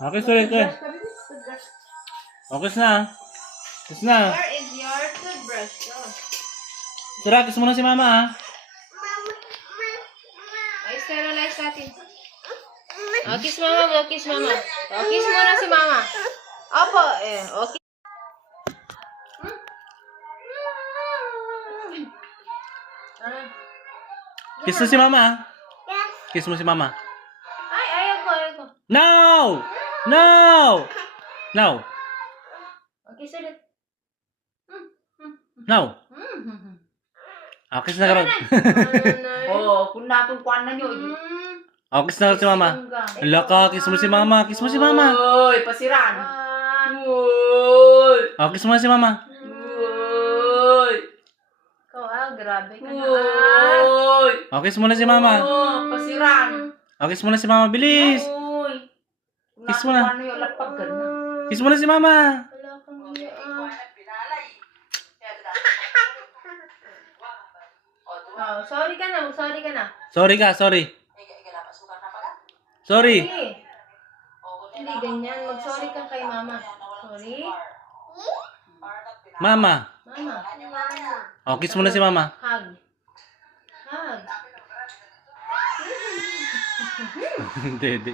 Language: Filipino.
Okay, sorry, okay. Okay na. Kiss na. Where is your toothbrush? Oh. Tara, kiss mo na si mama, ha? Ay, sterilize natin. Oh, kiss mama mo, kiss mama. Oh, kiss mo na si mama. Opo, eh. Okay. Kiss na si mama, ha? Kiss mo si mama. Ay, ayaw ko. No! No! No! Oh, kiss ulit. No! Oh, kiss na ka ron. Oh, kung natunkuan na nyo. Oh, kiss na ka si mama. Hala ka, kiss mo si mama. Kiss mo si mama. Uy, pasiran. Ah, Uy. Oh, kiss mo na si mama. Uy. ikaw grabe ka na. Uy. Oh, kiss mo na si mama. Oh, pasiran. Oh, kiss mo na si mama. Bilis! Uy. Kung Kiss mo na. natunkuan na nyo, lapag ka na. Kiss mo na si mama. Wala kang Oh, sorry ka na. Sorry ka, sorry. Sorry. Hindi ganyan. Mag-sorry ka kay mama. Sorry. Mama. Mama. Oh, kiss mo na si mama. Hug. Hindi, hindi.